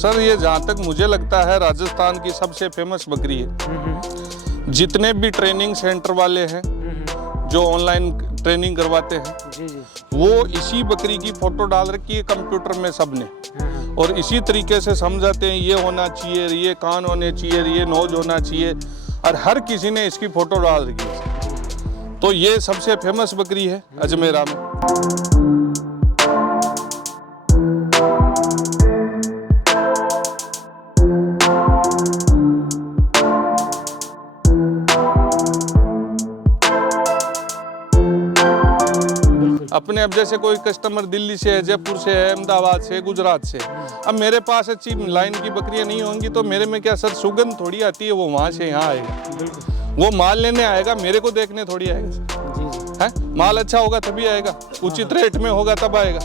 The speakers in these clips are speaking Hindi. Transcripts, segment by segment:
सर ये जहाँ तक मुझे लगता है राजस्थान की सबसे फेमस बकरी है। जितने भी ट्रेनिंग सेंटर वाले हैं जो ऑनलाइन ट्रेनिंग करवाते हैं वो इसी बकरी की फोटो डाल रखी है कंप्यूटर में सबने, और इसी तरीके से समझाते हैं ये होना चाहिए, ये कान होने चाहिए, ये नोज होना चाहिए, और हर किसी ने इसकी फोटो डाल रखी है। तो ये सबसे फेमस बकरी है अजमेरा में। अपने अब जैसे कोई कस्टमर दिल्ली से है, जयपुर से है, अहमदाबाद से, गुजरात से, अब मेरे पास अच्छी लाइन की बकरियां नहीं होंगी तो मेरे में क्या सर सुगंध थोड़ी आती है, वो वहां से यहाँ आएगा, वो माल लेने आएगा, मेरे को देखने थोड़ी आएगा सर। है माल अच्छा होगा तभी आएगा, उचित रेट में होगा तब आएगा,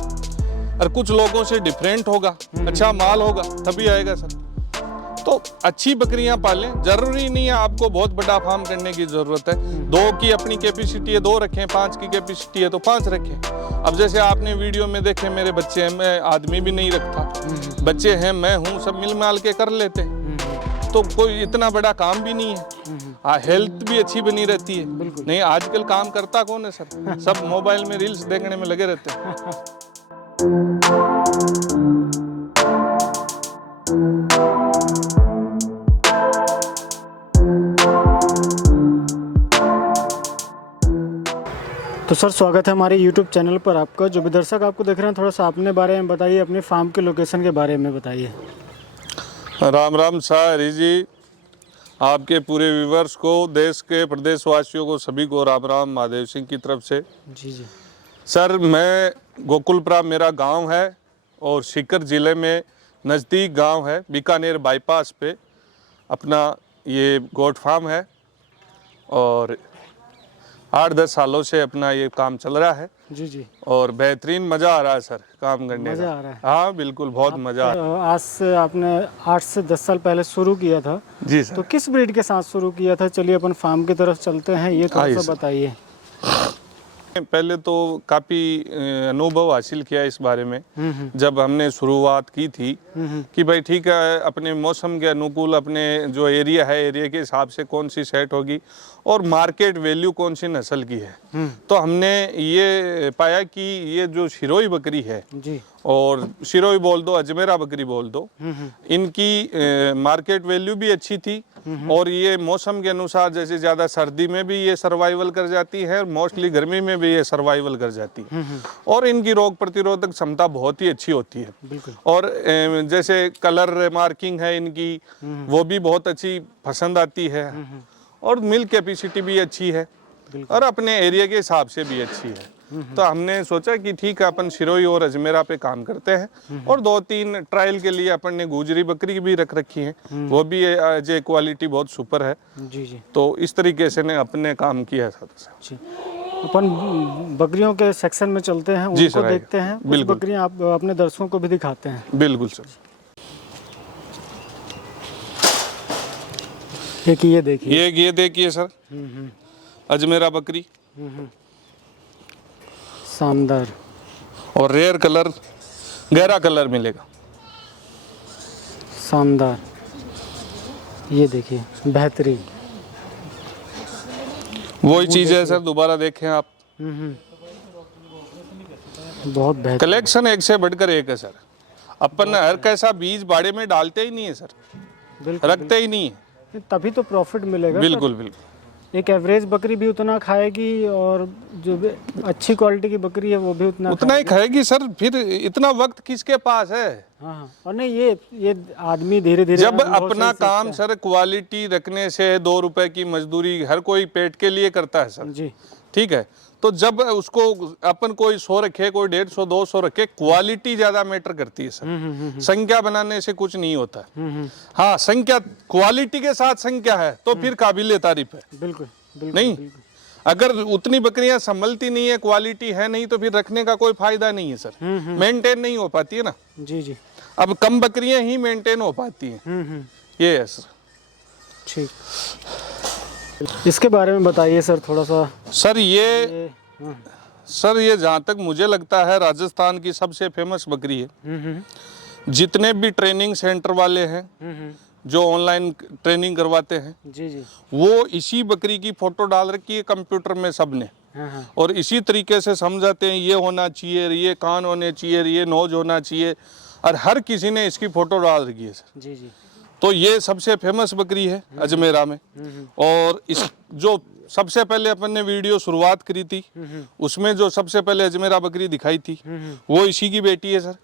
और कुछ लोगों से डिफरेंट होगा, अच्छा माल होगा तभी आएगा सर। तो अच्छी बकरियां पालें, जरूरी नहीं है आपको बहुत बड़ा फार्म करने की जरूरत है। 2 की अपनी कैपेसिटी है 2 रखें, 5 की कैपेसिटी है तो 5 रखें। अब जैसे आपने वीडियो में देखे मेरे बच्चे हैं, मैं आदमी भी नहीं रखता, बच्चे हैं, मैं हूँ, सब मिल माल के कर लेते हैं, तो कोई इतना बड़ा काम भी नहीं है। हेल्थ भी अच्छी बनी रहती है। नहीं आजकल काम करता कौन है सर, सब मोबाइल में रील्स देखने में लगे रहते हैं। तो सर स्वागत है हमारे YouTube चैनल पर आपका। जो भी दर्शक आपको देख रहे हैं थोड़ा सा अपने बारे में बताइए, अपने फार्म के लोकेशन के बारे में बताइए। राम राम शाह हरी जी, आपके पूरे व्यूवर्स को, देश के प्रदेशवासियों को, सभी को राम राम महादेव सिंह की तरफ से। जी जी सर मैं गोकुलपुरा मेरा गांव है और सीकर ज़िले में नज़दीक गांव है, बीकानेर बाईपास पे अपना ये गोट फार्म है, और 8-10 सालों से अपना ये काम चल रहा है। जी जी और बेहतरीन मज़ा आ रहा है सर काम करने मज़ा का। आ रहा है। हाँ बिल्कुल बहुत मज़ा आ रहा है। आज से आपने 8 से 10 साल पहले शुरू किया था जी सर। तो किस ब्रीड के साथ शुरू किया था? चलिए अपन फार्म की तरफ चलते हैं, ये थोड़ा सा बताइए। पहले तो काफ़ी अनुभव हासिल किया इस बारे में जब हमने शुरुआत की थी कि भाई ठीक है अपने मौसम के अनुकूल अपने जो एरिया है एरिया के हिसाब से कौन सी सेट होगी और मार्केट वैल्यू कौन सी नस्ल की है। तो हमने ये पाया कि ये जो शिरोई बकरी है जी, और शिरोई बोल दो, अजमेरा बकरी बोल दो, इनकी मार्केट वैल्यू भी अच्छी थी, और ये मौसम के अनुसार जैसे ज़्यादा सर्दी में भी ये सर्वाइवल कर जाती है और मोस्टली गर्मी में भी ये सर्वाइवल कर जाती है, और इनकी रोग प्रतिरोधक क्षमता बहुत ही अच्छी होती है। और जैसे कलर मार्किंग है इनकी वो भी बहुत अच्छी पसंद आती है, और मिल्क कैपेसिटी भी अच्छी है, और अपने एरिया के हिसाब से भी अच्छी है। तो हमने सोचा कि ठीक है अपन शिरोई और अजमेरा पे काम करते हैं, और 2-3 ट्रायल के लिए अपन ने गुजरी बकरी भी रख रखी है, वो भी जो क्वालिटी बहुत सुपर है। जी जी। तो इस तरीके से ने अपने काम किया था। जी, अपन बकरियों के सेक्शन में चलते हैं, उनको देखते हैं, कुछ बकरियां आप अपने दर्शकों को भी दिखाते हैं। बिल्कुल सर। एक ये देखिए, ये देखिए सर अजमेरा बकरी, शानदार, और रेयर कलर, गहरा कलर मिलेगा, शानदार। ये देखिए बेहतरीन, वही चीज है सर, दोबारा देखें आप। बहुत बेहतरीन कलेक्शन एक से बढ़कर एक है सर। अपन हर कैसा बीज बाड़े में डालते ही नहीं है सर, रखते ही नहीं है, तभी तो प्रॉफिट मिलेगा। बिल्कुल बिल्कुल। एक एवरेज बकरी भी उतना खाएगी और जो भी अच्छी क्वालिटी की बकरी है वो भी उतना ही खाएगी सर। फिर इतना वक्त किसके पास है? हाँ, और नहीं ये आदमी धीरे धीरे जब अपना काम सर क्वालिटी रखने से 2 रुपए की मजदूरी हर कोई पेट के लिए करता है सर जी, ठीक है। तो जब उसको अपन कोई 100 रखे, कोई 150 200 रखे, क्वालिटी ज्यादा मैटर करती है सर। संख्या बनाने से कुछ नहीं होता। हाँ संख्या, क्वालिटी के साथ संख्या है तो फिर काबिले तारीफ है। बिल्कुल, नहीं बिल्कुल। अगर उतनी बकरियां संभलती नहीं है, क्वालिटी है नहीं, तो फिर रखने का कोई फायदा नहीं है सर। मेंटेन नहीं हो पाती है ना। जी जी। अब कम बकरियां ही मेंटेन हो पाती हैं। ये है सर। ठीक, इसके बारे में बताइए सर थोड़ा सा। सर ये जहाँ तक मुझे लगता है राजस्थान की सबसे फेमस बकरी है। जितने भी ट्रेनिंग सेंटर वाले हैं जो ऑनलाइन ट्रेनिंग करवाते हैं, जी जी। वो इसी बकरी की फोटो डाल रखी है कंप्यूटर में सबने, हाँ हाँ। और इसी तरीके से समझाते हैं ये होना चाहिए, ये कान होने चाहिए, ये नोज होना चाहिए, और हर किसी ने इसकी फोटो डाल रखी है सर। जी जी। तो ये सबसे फेमस बकरी है अजमेरा में। और इस जो सबसे पहले अपन ने वीडियो शुरुआत करी थी, उसमें जो सबसे पहले अजमेरा बकरी दिखाई थी वो इसी की बेटी है सर।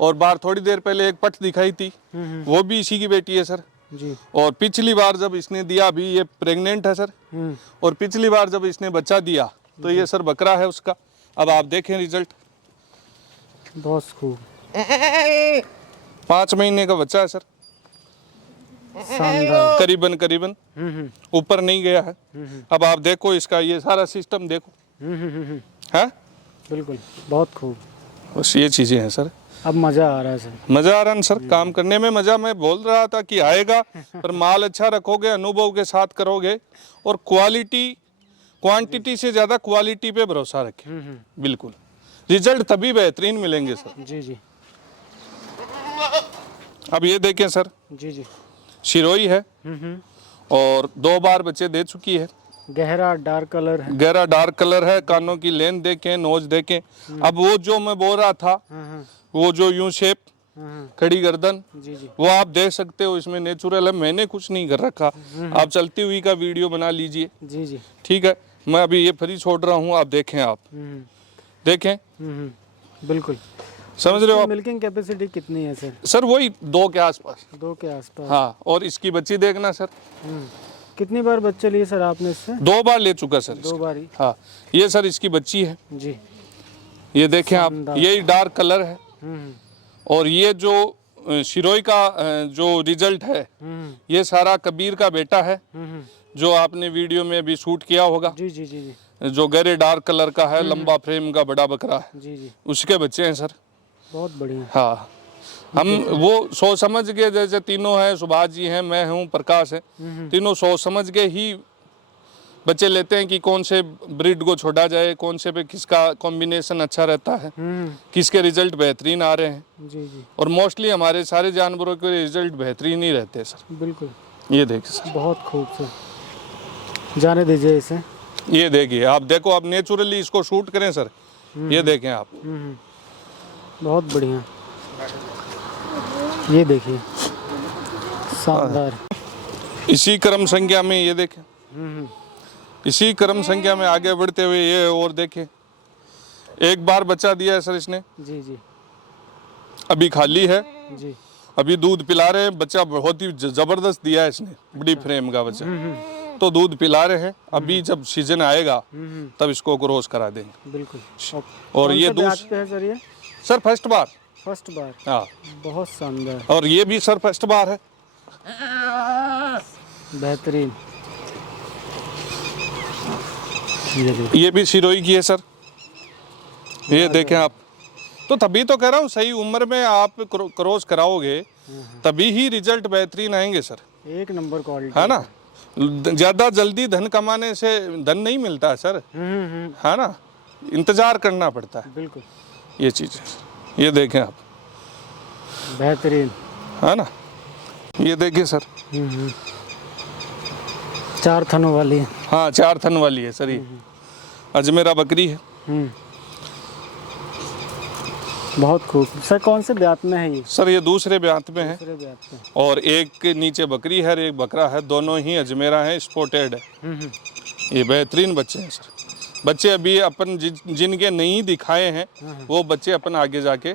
और बार थोड़ी देर पहले एक पठ दिखाई थी, वो भी इसी की बेटी है सर। जी। और पिछली बार जब इसने दिया, अभी ये प्रेग्नेंट है सर, और पिछली बार जब इसने बच्चा दिया तो ये सर बकरा है उसका। अब आप देखें रिजल्ट, बहुत खूब, 5 महीने का बच्चा है सर, शानदार। करीबन करीबन ऊपर नहीं गया है। अब आप देखो इसका ये सारा सिस्टम देखो, है बिल्कुल, बहुत खूब। बस ये चीजें हैं सर। अब मज़ा आ रहा है सर। मजा आ रहा है सर, काम करने में मजा। मैं बोल रहा था कि आएगा, पर माल अच्छा रखोगे, अनुभव के साथ करोगे, और क्वालिटी क्वांटिटी से ज्यादा क्वालिटी पे भरोसा रखें। बिल्कुल रिजल्ट तभी बेहतरीन मिलेंगे सर। जी जी। अब ये देखें सर, जी जी। शिरोई है और 2 बार बच्चे दे चुकी है। गहरा डार्क कलर है। गहरा डार्क कलर है, कानों की लेंथ देखें, नोज देखें। अब वो जो मैं बोल रहा था, वो जो यूं शेप, खड़ी गर्दन, जी जी। वो आप देख सकते हो, इसमें नेचुरल है, मैंने कुछ नहीं कर रखा। आप चलती हुई का वीडियो बना लीजिए, जी जी। ठीक है। मैं अभी ये फ्री छोड़ रहा हूँ, आप देखें, आप देखें, बिल्कुल। समझ रहे हो आप? मिल्किंग कैपेसिटी कितनी है सर? सर वही 2 के आसपास। 2 के आसपास। हाँ, और इसकी बच्ची देखना सर, कितनी बार बच्चे लिए सर आपने इससे? 2 बार ले चुका सर 2 बार ही। हाँ, ये सर इसकी बच्ची है, जी। ये देखें आप, शानदार। यही डार्क कलर है। और ये जो शिरोई का जो रिजल्ट है, ये सारा कबीर का बेटा है, जो आपने वीडियो में भी शूट किया होगा, जी जी जी जी। जो गहरे डार्क कलर का है, लंबा फ्रेम का बड़ा बकरा है, जी जी। उसके बच्चे हैं सर। बहुत बढ़िया। हाँ, हम वो सोच समझ के, जैसे तीनों हैं, सुभाष जी हैं, मैं हूँ, प्रकाश है, तीनों सोच समझ के ही बच्चे लेते हैं कि कौन से ब्रीड को छोड़ा जाए, कौन से पे किसका कॉम्बिनेशन अच्छा रहता है, किसके रिजल्ट बेहतरीन आ रहे हैं। जी जी। और मोस्टली हमारे सारे जानवरों के रिजल्ट बेहतरीन ही रहते हैं सर। बिल्कुल। ये देखिए सर, बहुत खूब सर, जाने दीजिए इसे। ये देखिए, आप देखो, आप नेचुरली इसको शूट करें सर, ये देखें आप। बहुत बढ़िया, ये देखिए, शानदार। इसी क्रम संख्या में ये देखें, इसी क्रम संख्या में आगे बढ़ते हुए ये और देखें, 1 बार बच्चा दिया है सर इसने, जी जी। अभी खाली है, जी। अभी दूध पिला रहे हैं। बच्चा बहुत ही जबरदस्त दिया है इसने, बड़ी फ्रेम का बच्चा, तो दूध पिला रहे हैं। अभी जब सीजन आएगा तब इसको क्रॉस करा देंगे। बिल्कुल। और ये दूध पे है सर? ये सर फर्स्ट बार। फर्स्ट बार। हाँ, बहुत शानदार। और ये भी सर फर्स्ट बार है। बेहतरीन। ये भी सिरोही की है सर, ये देखें आप। तो तभी तो कह रहा हूँ, सही उम्र में आप क्रॉस कराओगे तभी ही रिजल्ट बेहतरीन आएंगे सर। 1 नंबर क्वालिटी, है ना। ज्यादा जल्दी धन कमाने से धन नहीं मिलता है सर, है ना, इंतजार करना पड़ता है। बिल्कुल, ये चीज है, ये देखें आप, बेहतरीन, है ना। ये देखिए सर, 4 थनों वाली है। हाँ, 4 थन वाली है सर, ये अजमेरा बकरी है। बहुत खूब सर। कौन से ब्यात में है ये? सर ये दूसरे ब्यात में है, दूसरे ब्यात में। और एक नीचे बकरी है, एक बकरा है, दोनों ही अजमेरा है, स्पॉटेड है। ये बेहतरीन बच्चे हैं सर। बच्चे अभी अपन जिनके नहीं दिखाए हैं वो बच्चे अपन आगे जाके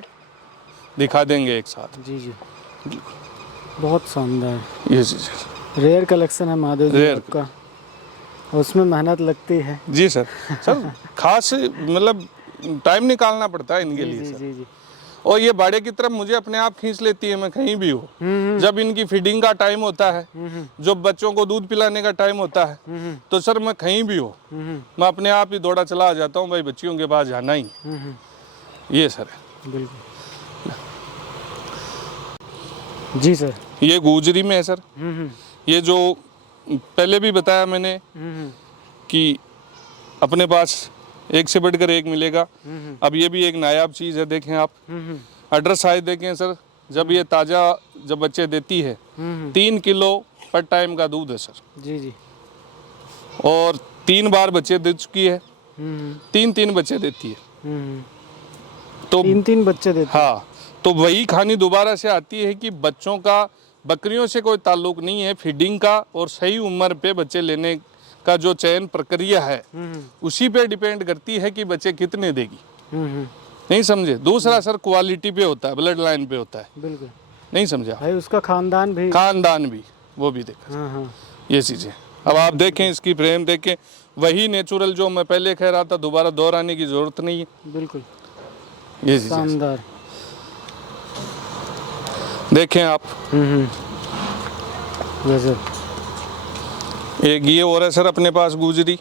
दिखा देंगे एक साथ। जी जी, बहुत शानदार। ये चीज़ रेयर कलेक्शन है महादेव जी रेयर का, उसमें मेहनत लगती है। जी सर। सर खास मतलब टाइम निकालना पड़ता है इनके लिए जी सर। जी जी। और ये बाड़े की तरफ मुझे अपने आप खींच लेती है, मैं कहीं भी हूँ। जब इनकी फीडिंग का टाइम होता है, जब बच्चों को दूध पिलाने का टाइम होता है, तो सर मैं कहीं भी हूँ, मैं अपने आप ही दौड़ा चला आ जाता हूँ, भाई बच्चियों के पास जाना ही। ये सर है। बिल्कुल जी सर। ये गुजरी में है सर। ये जो पहले भी बताया मैंने कि अपने पास एक से बढ़कर एक मिलेगा। अब ये भी एक नायाब चीज़ है, देखें आप। एड्रेस साइज देखें सर, जब ये ताज़ा जब बच्चे देती है 3 किलो पर टाइम का दूध है सर। जी जी। और 3 बार बच्चे दे चुकी है, हम्म 3 बच्चे देती है। हम्म। तो 3 बच्चे देते हैं। हाँ, तो वही कहानी दोबारा से आती है कि बच्चों का बकरियों से कोई ताल्लुक नहीं है, फीडिंग का और सही उम्र पे बच्चे लेने का जो चयन प्रक्रिया है उसी पे डिपेंड करती है कि बच्चे कितने देगी। नहीं समझे? दूसरा सर क्वालिटी पे होता है, ब्लड लाइन पे होता है। बिल्कुल। नहीं समझा? भाई उसका खानदान भी। खानदान भी, वो भी देखा हाँ हाँ। ये चीजें। अब आप देखें इसकी फ्रेम देखें, वही नेचुरल जो मैं पहले कह रहा था, दोबारा दोहराने की जरूरत नहीं है। बिल्कुल ये चीजें शानदार। देखें आप। वैसे एक ये और है सर अपने पास गुजरी,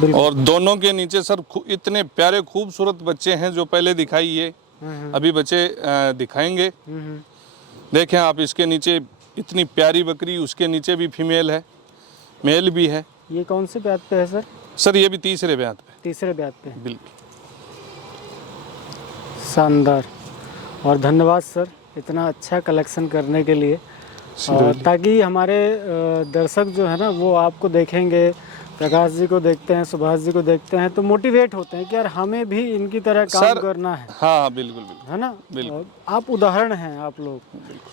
बिल्कुल। और दोनों के नीचे सर इतने प्यारे खूबसूरत बच्चे हैं जो पहले दिखाई ये अभी बच्चे दिखाएंगे। देखें आप, इसके नीचे इतनी प्यारी बकरी, उसके नीचे भी फीमेल है, मेल भी है। ये कौन से ब्यात पे है सर? सर ये भी तीसरे ब्यात पे। तीसरे ब्यात पे। बिल्कुल शानदार। और धन्यवाद सर इतना अच्छा कलेक्शन करने के लिए। और ताकि हमारे दर्शक जो है ना वो आपको देखेंगे, प्रकाश जी को देखते हैं, सुभाष जी को देखते हैं तो मोटिवेट होते हैं कि यार हमें भी इनकी तरह काम करना है। हाँ बिल्कुल बिल्कुल, है ना? बिल्कुल। आप उदाहरण हैं आप लोग।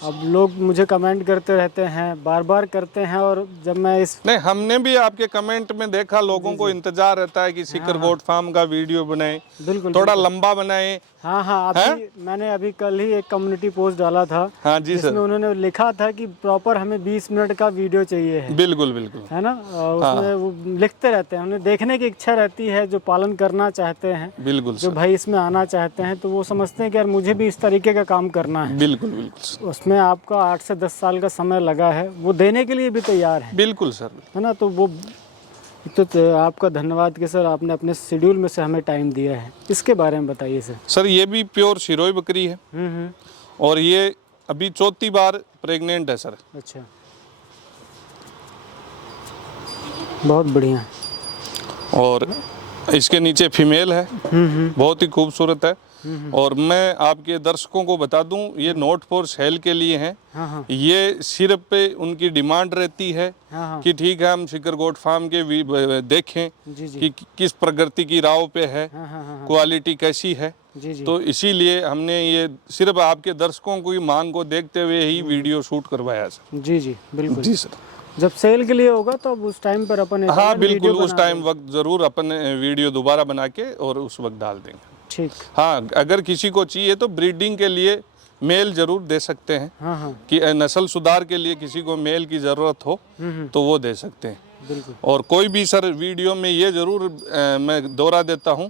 अब लोग मुझे कमेंट करते रहते हैं, बार बार करते हैं, और जब मैं इस नहीं, हमने भी आपके कमेंट में देखा, लोगों को इंतजार रहता है कि सीकर गोट फार्म का वीडियो बनाए, बिल्कुल थोड़ा लंबा बनाए। हाँ हाँ, अभी मैंने अभी कल ही एक कम्युनिटी पोस्ट डाला था। हाँ जी सर। जिसमें उन्होंने लिखा था कि प्रॉपर हमें 20 मिनट का वीडियो चाहिए है। बिल्कुल बिल्कुल, है ना? उसमें वो लिखते रहते हैं, उन्हें देखने की इच्छा रहती है, जो पालन करना चाहते हैं, बिल्कुल जो भाई इसमें आना चाहते हैं, तो वो समझते हैं कि यार मुझे भी इस तरीके का काम करना है। बिल्कुल बिल्कुल, उसमें आपका 8 से 10 साल का समय लगा है, वो देने के लिए भी तैयार है। बिल्कुल सर। है ना? तो वो तो आपका धन्यवाद कि सर आपने अपने शेड्यूल में से हमें टाइम दिया है। इसके बारे में बताइए सर। सर ये भी प्योर सिरोही बकरी है और ये अभी 4थी बार प्रेग्नेंट है सर। अच्छा, बहुत बढ़िया। और इसके नीचे फीमेल है, बहुत ही खूबसूरत है। और मैं आपके दर्शकों को बता दूं, ये नॉट फॉर सेल के लिए हैं। हाँ हाँ ये सिर्फ पे उनकी डिमांड रहती है हाँ कि ठीक है हम सीकर गोट फार्म के देखें जी जी। कि किस प्रगति की राह पे है, हाँ हाँ हाँ क्वालिटी कैसी है। जी जी। तो इसीलिए हमने ये सिर्फ आपके दर्शकों की मांग को देखते हुए ही वीडियो शूट करवाया सर। जी जी बिल्कुल। जी सर। जब सेल के लिए होगा तो अब उस टाइम पर अपन एक हाँ अलग वीडियो बिल्कुल, उस बना टाइम वक्त जरूर अपन वीडियो दोबारा बना के और उस वक्त डाल देंगे। ठीक। हाँ, अगर किसी को चाहिए तो ब्रीडिंग के लिए मेल जरूर दे सकते हैं। हाँ हाँ कि नस्ल सुधार के लिए किसी को मेल की ज़रूरत हो तो वो दे सकते हैं। बिल्कुल। और कोई भी सर वीडियो में ये ज़रूर मैं दोहरा देता हूँ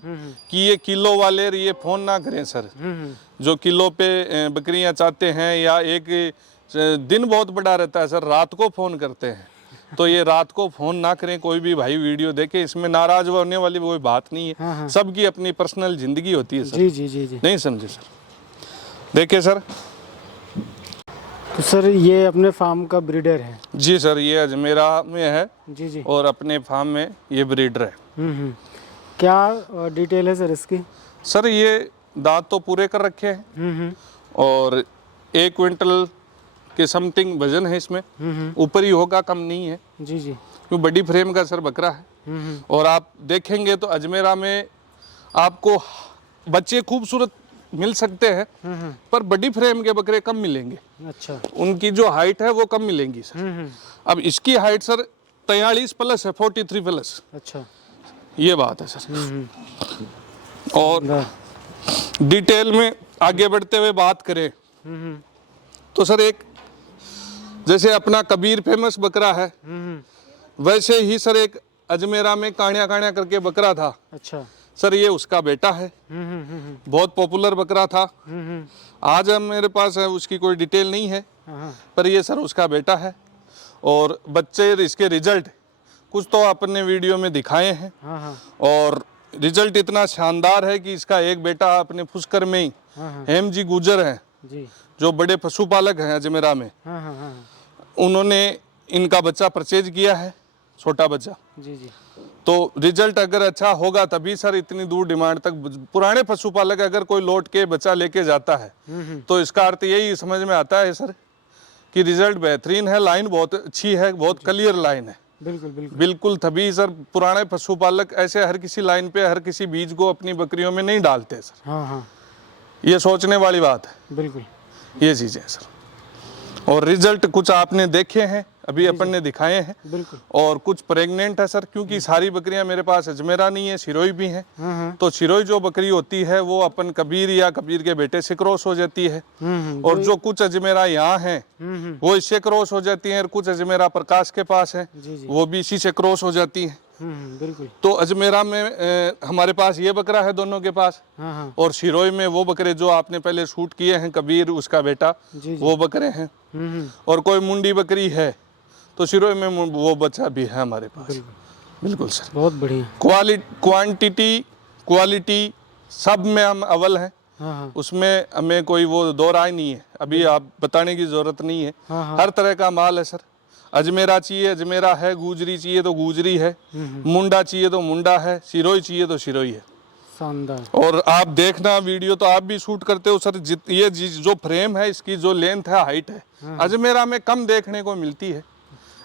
कि ये किलो वाले ये फ़ोन ना करें सर। जो किलो पे बकरियाँ चाहते हैं, या एक दिन बहुत बड़ा रहता है सर, रात को फ़ोन करते हैं, तो ये रात को फ़ोन ना करें। कोई भी भाई वीडियो देखे, इसमें नाराज़ होने वाली कोई बात नहीं है। हाँ। सबकी अपनी पर्सनल ज़िंदगी होती है सर। जी जी जी जी। नहीं समझे सर? देखिए सर। तो सर ये अपने फार्म का ब्रीडर है? जी सर, ये अजमेरा में है जी जी। और अपने फार्म में ये ब्रीडर है। क्या डिटेल है सर इसकी? सर ये दांत तो पूरे कर रखे हैं और 1 क्विंटल के समथिंग वजन है इसमें, ऊपर ही होगा, कम नहीं है। जी जी। क्यों, बड़ी फ्रेम का सर बकरा है। और आप देखेंगे तो अजमेरा में आपको बच्चे खूबसूरत मिल सकते हैं, पर बड़ी फ्रेम के बकरे कम मिलेंगे। अच्छा। उनकी जो हाइट है वो कम मिलेंगी सर। अब इसकी हाइट सर 43 प्लस है, 43 प्लस। अच्छा, ये बात है सर। और डिटेल में आगे बढ़ते हुए बात करें तो सर, एक जैसे अपना कबीर फेमस बकरा है, वैसे ही सर एक अजमेरा में काण्या काण्या करके बकरा था। अच्छा सर ये उसका बेटा है। बहुत पॉपुलर बकरा था। आज हम मेरे पास है, उसकी कोई डिटेल नहीं है, पर ये सर उसका बेटा है। और बच्चे इसके रिजल्ट कुछ तो अपने वीडियो में दिखाए हैं। और रिजल्ट इतना शानदार है कि इसका एक बेटा अपने फुस्कर में ही हेम जी गुजर हैं जी, जो बड़े पशुपालक हैं अजमेरा में, उन्होंने इनका बच्चा परचेज किया है, छोटा बच्चा। जी जी। तो रिजल्ट अगर अच्छा होगा तभी सर इतनी दूर डिमांड तक पुराने पशुपालक अगर कोई लौट के बच्चा लेके जाता है तो इसका अर्थ यही समझ में आता है सर कि रिजल्ट बेहतरीन है, लाइन बहुत अच्छी है, बहुत क्लियर लाइन है। बिल्कुल बिल्कुल बिल्कुल तभी सर पुराने पशुपालक ऐसे हर किसी लाइन पे हर किसी बीज को अपनी बकरियों में नहीं डालते सर। हाँ हाँ ये सोचने वाली बात है, बिल्कुल। ये चीजें हैं सर। और रिजल्ट कुछ आपने देखे हैं, अभी अपन ने दिखाए हैं, बिल्कुल। और कुछ प्रेग्नेंट है सर, क्योंकि सारी बकरियां मेरे पास अजमेरा नहीं है, सिरोई भी हैं। तो सिरोई जो बकरी होती है वो अपन कबीर या कबीर के बेटे से क्रॉस हो जाती है, और जो कुछ अजमेरा यहाँ हैं वो इससे क्रॉस हो जाती हैं, और कुछ अजमेरा प्रकाश के पास है वो भी इसी से क्रॉस हो जाती है। बिल्कुल। तो अजमेरा में हमारे पास ये बकरा है दोनों के पास, और सिरोई में वो बकरे जो आपने पहले शूट किए हैं, कबीर उसका बेटा, वो बकरे हैं। और कोई मुंडी बकरी है तो सिरोई में वो बच्चा भी है हमारे पास। बिल्कुल सर, बहुत बढ़िया। क्वांटिटी क्वालिटी सब में हम अव्वल हैं। उसमें हमें कोई वो दो राय नहीं है, अभी आप बताने की जरूरत नहीं है। हर तरह का माल है सर। अजमेरा चाहिए अजमेरा है, गुजरी चाहिए तो गुजरी है, मुंडा चाहिए तो मुंडा है, सिरोई चाहिए तो सिरोई है। शानदार। और आप देखना वीडियो तो आप भी शूट करते हो सर, ये जो फ्रेम है इसकी जो लेंथ है, हाइट है, अजमेरा में कम देखने को मिलती है।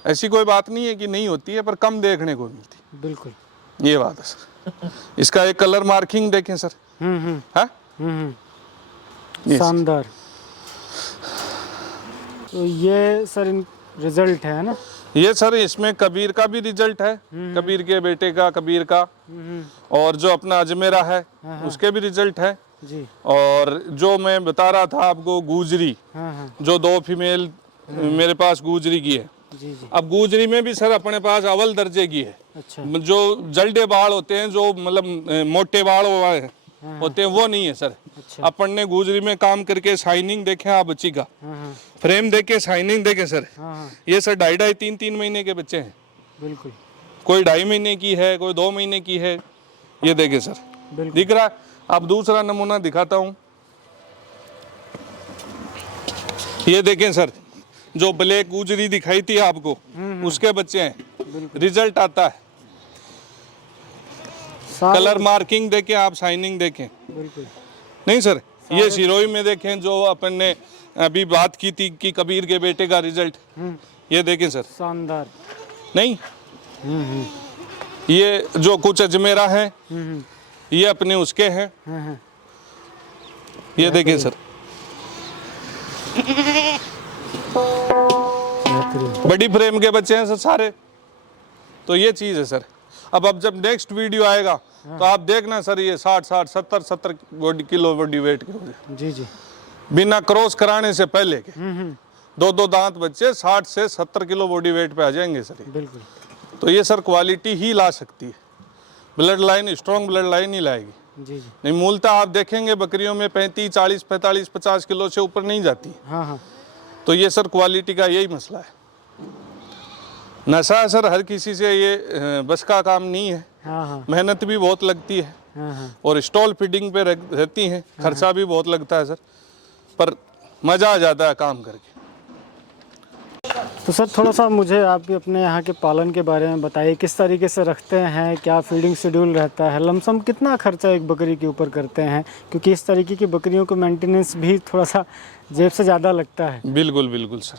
ऐसी कोई बात नहीं है कि नहीं होती है, पर कम देखने को मिलती है। बिल्कुल, ये बात है सर। इसका एक कलर मार्किंग देखें सर। हाँ? शानदार। तो ये सर रिजल्ट है ना? ये सर इसमें कबीर का भी रिजल्ट है, कबीर के बेटे का, कबीर का, और जो अपना अजमेरा है उसके भी रिजल्ट है जी। और जो मैं बता रहा था आपको गुजरी, जो दो फीमेल मेरे पास गुजरी की है। जी जी। अब गुजरी में भी सर अपने पास अव्वल दर्जे की है। अच्छा। जो जल्दे बाल होते हैं, जो मतलब मोटे बाल होते हैं, वो नहीं है सर। अच्छा। अपन ने गुजरी में काम करके शाइनिंग देखे आप बच्ची का, फ्रेम देखे, शाइनिंग देखे सर। ये सर 2.5-3 महीने के बच्चे हैं। बिल्कुल। कोई 2.5 महीने की है, कोई 2 महीने की है, ये देखे सर। दिख रहा है? अब दूसरा नमूना दिखाता हूँ, ये देखें सर, जो ब्लैक गुजरी दिखाई थी आपको उसके बच्चे हैं। रिजल्ट आता है, कलर मार्किंग देखें आप, शाइनिंग देखें। बिल्कुल। नहीं सर, ये सिरोई में देखें जो अपन ने अभी बात की थी कि कबीर के बेटे का रिजल्ट, ये देखें सर। शानदार। नहीं, ये जो कुछ अजमेरा है ये अपने उसके हैं, ये देखें सर। बड़ी फ्रेम के बच्चे हैं सर सारे। तो ये चीज है सर। अब जब नेक्स्ट वीडियो आएगा तो आप देखना सर, ये 60-60, 70-70 किलो बॉडी वेट के होंगे। जी जी। बिना क्रॉस कराने से पहले के 2-2 दांत बच्चे 60 से 70 किलो बॉडी वेट पे आ जाएंगे सर। बिल्कुल। तो ये सर क्वालिटी ही ला सकती है, blood line, strong blood line ही लाएगी। जी जी। नहीं, मूलतः आप देखेंगे बकरियों में 35, 40, 45, 50 किलो से ऊपर नहीं जाती। तो ये सर क्वालिटी का यही मसला है। नशा सर हर किसी से ये बस का काम नहीं है। मेहनत भी बहुत लगती है और स्टॉल फीडिंग पे रहती हैं, खर्चा भी बहुत लगता है सर, पर मज़ा आ जाता है काम करके। तो सर थोड़ा सा मुझे आप भी अपने यहाँ के पालन के बारे में बताइए, किस तरीके से रखते हैं, क्या फीडिंग शेड्यूल रहता है, लमसम कितना खर्चा एक बकरी के ऊपर करते हैं, क्योंकि इस तरीके की बकरियों को मेंटेनेंस भी थोड़ा सा जेब से ज़्यादा लगता है। बिल्कुल बिल्कुल सर।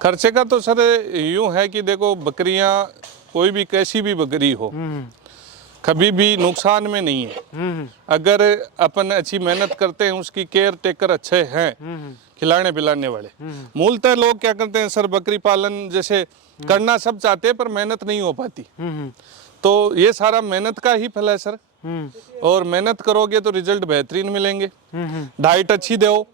खर्चे का तो सर यूँ है कि देखो, बकरियाँ कोई भी कैसी भी बकरी हो कभी भी नुकसान में नहीं है। अगर अपन अच्छी मेहनत करते हैं, उसकी केयर टेकर अच्छे हैं, खिलाने पिलाने वाले। मूलतः लोग क्या करते हैं सर, बकरी पालन जैसे करना सब चाहते हैं पर मेहनत नहीं हो पाती। तो ये सारा मेहनत का ही फल है सर। और मेहनत करोगे तो रिजल्ट बेहतरीन मिलेंगे। डाइट अच्छी दो,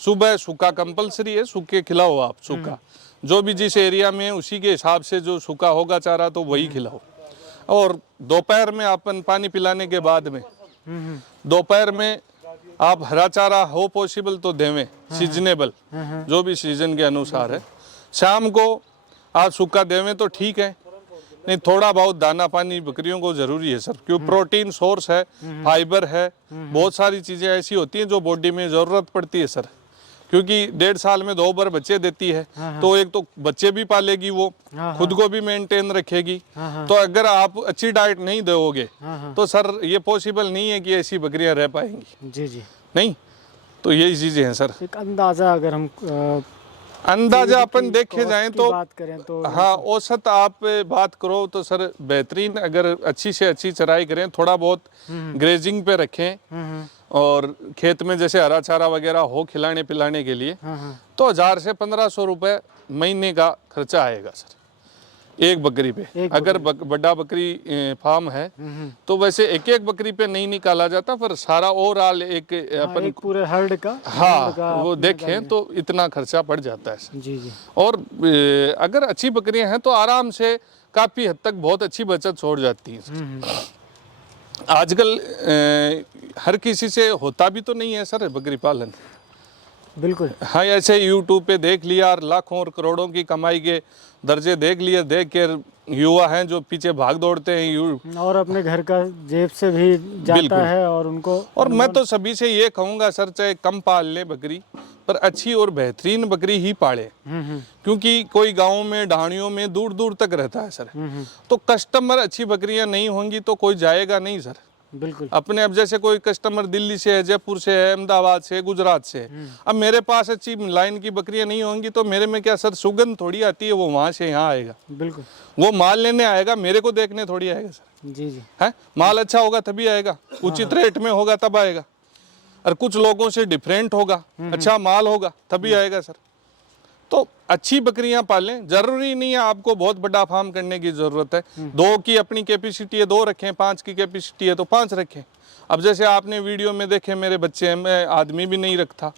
सुबह सूखा कंपलसरी है, सूखे खिलाओ आप, सूखा जो भी जिस एरिया में है उसी के हिसाब से जो सूखा होगा चारा तो वही खिलाओ। और दोपहर में अपन पानी पिलाने के बाद में दोपहर में आप हरा चारा हो पॉसिबल तो देवें, सीजनेबल जो भी सीजन के अनुसार है। शाम को आप सूखा देवें तो ठीक है, नहीं थोड़ा बहुत दाना पानी बकरियों को जरूरी है सर, क्योंकि प्रोटीन सोर्स है, फाइबर है, बहुत सारी चीज़ें ऐसी होती हैं जो बॉडी में ज़रूरत पड़ती है सर, क्योंकि 1.5 साल में 2 बार बच्चे देती है। तो एक तो बच्चे भी पालेगी वो, खुद को भी मेंटेन रखेगी। तो अगर आप अच्छी डाइट नहीं दोगे तो सर ये पॉसिबल नहीं है कि ऐसी बकरियां रह पाएंगी। जी जी। नहीं, तो यही चीजें हैं सर। एक अंदाजा अगर हम अंदाजा अपन देखे जाएं तो बात करें तो हाँ, औसत आप बात करो तो सर बेहतरीन, अगर अच्छी से अच्छी चराई करें, थोड़ा बहुत ग्रेजिंग पे रखें और खेत में जैसे हरा चारा वगैरह हो खिलाने पिलाने के लिए, तो 1000 से 1500 रुपए महीने का खर्चा आएगा सर एक बकरी पे। अगर बड़ा बकरी फार्म है तो वैसे एक एक बकरी पे नहीं निकाला जाता, पर सारा ओवरऑल एक अपन एक पूरे हर्ड का वो देखें तो इतना खर्चा पड़ जाता है सर। जी जी। और अगर अच्छी बकरियां हैं तो आराम से काफी हद तक बहुत अच्छी बचत छोड़ जाती है। आजकल हर किसी से होता भी तो नहीं है सर बकरी पालन। बिल्कुल। हाँ, ऐसे यूट्यूब पे देख लिया और लाखों और करोड़ों की कमाई के दर्जे देख लिए, देख के युवा हैं जो पीछे भाग दौड़ते हैं और अपने घर का जेब से भी जाता है और उनको। और मैं तो सभी से ये कहूँगा सर, चाहे कम पाल ले बकरी, पर अच्छी और बेहतरीन बकरी ही पाले। क्योंकि कोई गाँव में ढाणियों में दूर दूर तक रहता है सर, तो कस्टमर अच्छी बकरियां नहीं होंगी तो कोई जाएगा नहीं सर। बिल्कुल। अपने अब जैसे कोई कस्टमर दिल्ली से है, जयपुर से है, अहमदाबाद से, गुजरात से, अब मेरे पास अच्छी लाइन की बकरियां नहीं होंगी तो मेरे में क्या सर सुगंध थोड़ी आती है, वो वहां से यहाँ आएगा। बिल्कुल। वो माल लेने आएगा, मेरे को देखने थोड़ी आएगा सर। जी जी। है, माल अच्छा होगा तभी आएगा, उचित रेट में होगा तब आएगा, और कुछ लोगों से डिफरेंट होगा, अच्छा माल होगा तभी आएगा सर। तो अच्छी बकरियां पालें, जरूरी नहीं है आपको बहुत बड़ा फार्म करने की जरूरत है। 2 की अपनी कैपेसिटी है 2 रखें, 5 की कैपेसिटी है तो 5 रखें। अब जैसे आपने वीडियो में देखे मेरे बच्चे हैं, मैं आदमी भी नहीं रखता,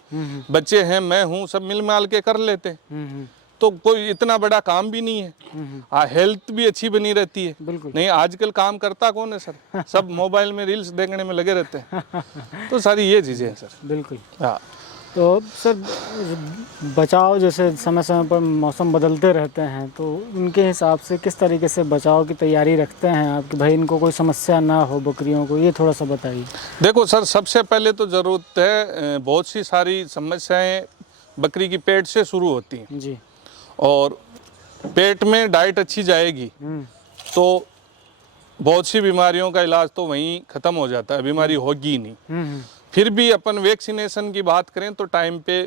बच्चे हैं, मैं हूँ, सब मिल माल के कर लेते हैं। तो कोई इतना बड़ा काम भी नहीं है। हेल्थ भी अच्छी बनी रहती है। नहीं, आजकल काम करता कौन है सर, सब मोबाइल में रील्स देखने में लगे रहते हैं। तो सारी ये चीजें हैं सर। बिल्कुल। हाँ, तो सर बचाव, जैसे समय समय पर मौसम बदलते रहते हैं, तो उनके हिसाब से किस तरीके से बचाव की तैयारी रखते हैं आप कि भाई इनको कोई समस्या ना हो बकरियों को, ये थोड़ा सा बताइए। देखो सर, सबसे पहले तो ज़रूरत है, बहुत सी सारी समस्याएं बकरी की पेट से शुरू होती हैं जी। और पेट में डाइट अच्छी जाएगी तो बहुत सी बीमारियों का इलाज तो वहीं ख़त्म हो जाता है, बीमारी होगी नहीं। फिर भी अपन वैक्सीनेशन की बात करें तो टाइम पे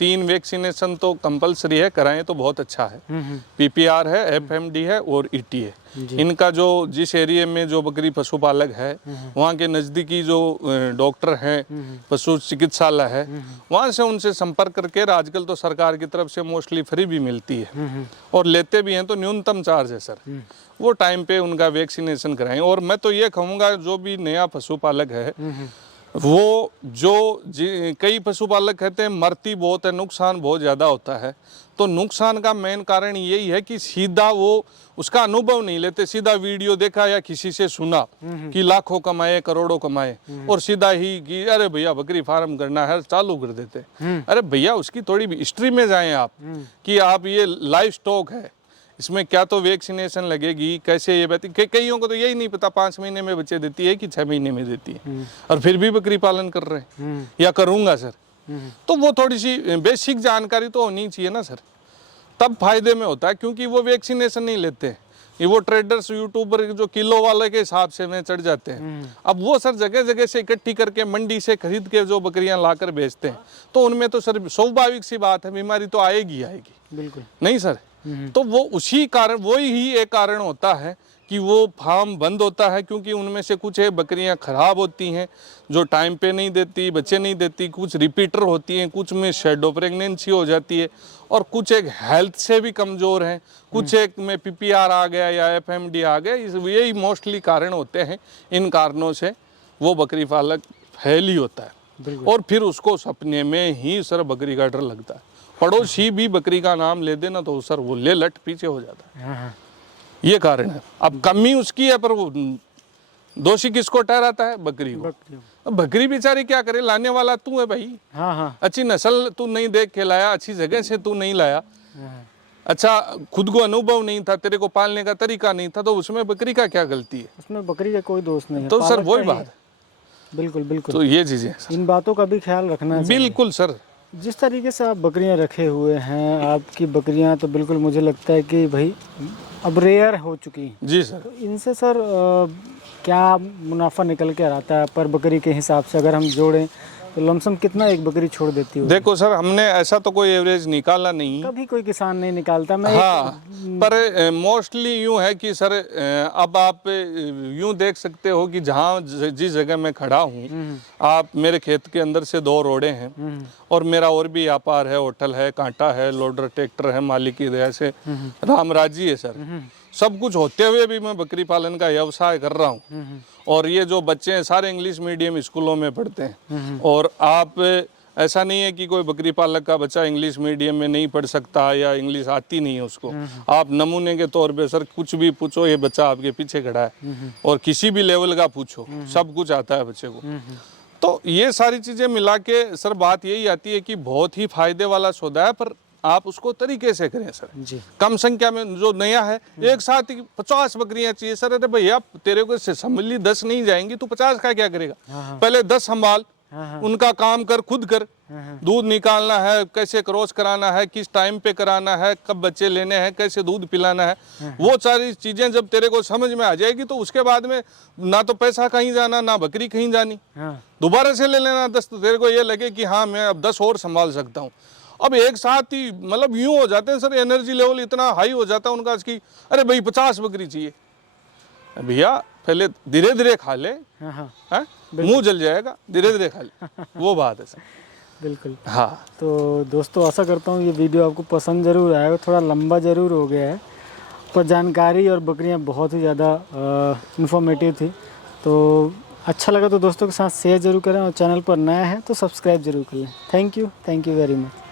3 वैक्सीनेशन तो कंपलसरी है, कराएं तो बहुत अच्छा है। PPR है, FMD है और ET है। इनका जो जिस एरिया में जो बकरी पशुपालक है वहाँ के नज़दीकी जो डॉक्टर हैं, पशु चिकित्सालय है, वहाँ से उनसे संपर्क करके, आजकल तो सरकार की तरफ से मोस्टली फ्री भी मिलती है और लेते भी हैं तो न्यूनतम चार्ज है सर, वो टाइम पे उनका वैक्सीनेशन कराएं। और मैं तो ये कहूँगा जो भी नया पशुपालक है वो जो कई पशुपालक कहते हैं मरती बहुत है, नुकसान बहुत ज़्यादा होता है, तो नुकसान का मेन कारण यही है कि सीधा वो उसका अनुभव नहीं लेते। सीधा वीडियो देखा या किसी से सुना कि लाखों कमाए करोड़ों कमाए और सीधा ही कि अरे भैया बकरी फार्म करना है चालू कर देते। अरे भैया उसकी थोड़ी हिस्ट्री में जाएं आप कि आप ये लाइव स्टॉक है, इसमें क्या तो वैक्सीनेशन लगेगी, कैसे ये बात, कईयों को तो यही नहीं पता 5 महीने में बच्चे देती है कि 6 महीने में देती है और फिर भी बकरी पालन कर रहे हैं या करूँगा सर। तो वो थोड़ी सी बेसिक जानकारी तो होनी चाहिए ना सर, तब फायदे में होता है। क्योंकि वो वैक्सीनेशन नहीं लेते, ये वो ट्रेडर्स यूट्यूबर जो किलो वाले के हिसाब से में चढ़ जाते हैं। अब वो सर जगह जगह से इकट्ठी करके मंडी से खरीद के जो बकरियां लाकर बेचते हैं, तो उनमें तो सर स्वाभाविक सी बात है बीमारी तो आएगी आएगी। बिल्कुल नहीं सर, तो वो उसी कारण, वो ही एक कारण होता है कि वो फार्म बंद होता है। क्योंकि उनमें से कुछ बकरियां खराब होती हैं जो टाइम पे नहीं देती, बच्चे नहीं देती, कुछ रिपीटर होती हैं, कुछ में शेडो प्रेगनेंसी हो जाती है और कुछ एक हेल्थ से भी कमज़ोर हैं, कुछ एक में PPR आ गया या FMD आ गया। यही मोस्टली कारण होते हैं। इन कारणों से वो बकरी पालक फैल ही होता है और फिर उसको सपने में ही सर बकरी का डर लगता है। पड़ोसी भी बकरी का नाम ले देना तो सर वो ले लट पीछे हो जाता है। ये कारण है। अब कमी उसकी है पर वो दोषी किसको ठहराता है? बकरी को। बकरी बेचारी क्या करे, लाने वाला तू है भाई। अच्छी नस्ल तू नहीं देख के लाया, अच्छी जगह से तू नहीं लाया, अच्छा खुद को अनुभव नहीं था, तेरे को पालने का तरीका नहीं था, तो उसमें बकरी का क्या गलती है? उसमें बकरी का कोई दोष नहीं है। तो सर वही बात है। बिल्कुल बिल्कुल। तो ये चीजें इन बातों का भी ख्याल रखना है। बिल्कुल सर, जिस तरीके से आप बकरियां रखे हुए हैं, आपकी बकरियां तो बिल्कुल मुझे लगता है कि भाई अब रेयर हो चुकी हैं। जी सर। तो इनसे सर क्या मुनाफा निकल के आता है पर बकरी के हिसाब से? अगर हम जोड़ें तो लमसम कितना एक बकरी छोड़ देती हो? देखो सर, हमने ऐसा तो कोई एवरेज निकाला नहीं। कभी कोई किसान नहीं निकालता। मैं हाँ, पर मोस्टली यूं है कि सर अब आप यूं देख सकते हो कि जहाँ जिस जगह मैं खड़ा हूँ, आप मेरे खेत के अंदर से 2 रोडें हैं और मेरा और भी व्यापार है, होटल है, कांटा है, लोडर ट्रैक्टर है, मालिक की दया से रामराजी है सर। सब कुछ होते हुए भी मैं बकरी पालन का व्यवसाय कर रहा हूँ। और ये जो बच्चे हैं सारे इंग्लिश मीडियम स्कूलों में पढ़ते हैं। और आप ऐसा नहीं है कि कोई बकरी पालक का बच्चा इंग्लिश मीडियम में नहीं पढ़ सकता या इंग्लिश आती नहीं है उसको। आप नमूने के तौर पे सर कुछ भी पूछो, ये बच्चा आपके पीछे खड़ा है, और किसी भी लेवल का पूछो, सब कुछ आता है बच्चे को। तो ये सारी चीज़ें मिला के सर बात यही आती है कि बहुत ही फायदे वाला सौदा है, पर आप उसको तरीके से करें सर। जी। कम संख्या में जो नया है, एक साथ ही 50 बकरियां चाहिए सर। अरे भैया, तेरे को संभली 10 नहीं जाएंगी, तू 50 का क्या करेगा? पहले 10 संभाल, उनका काम कर, खुद कर। दूध निकालना है, कैसे क्रॉस कराना है, किस टाइम पे कराना है, कब बच्चे लेने हैं, कैसे दूध पिलाना है, वो सारी चीजें जब तेरे को समझ में आ जाएगी तो उसके बाद में ना तो पैसा कहीं जाना, ना बकरी कहीं जानी। दोबारा से ले लेना 10, तो तेरे को ये लगे कि हाँ मैं अब 10 और संभाल सकता हूँ। अब एक साथ ही मतलब यूं हो जाते हैं सर, एनर्जी लेवल इतना हाई हो जाता है उनका कि अरे भाई 50 बकरी चाहिए। भैया पहले धीरे धीरे खा ले, मुंह जल जाएगा, धीरे धीरे खा ले, वो बात है सर। बिल्कुल। हाँ, तो दोस्तों आशा करता हूँ ये वीडियो आपको पसंद ज़रूर आएगा। थोड़ा लंबा ज़रूर हो गया है, पर जानकारी और बकरियाँ बहुत ही ज़्यादा इन्फॉर्मेटिव थी। तो अच्छा लगा तो दोस्तों के साथ शेयर ज़रूर करें, और चैनल पर नया है तो सब्सक्राइब ज़रूर करें। Thank you very much.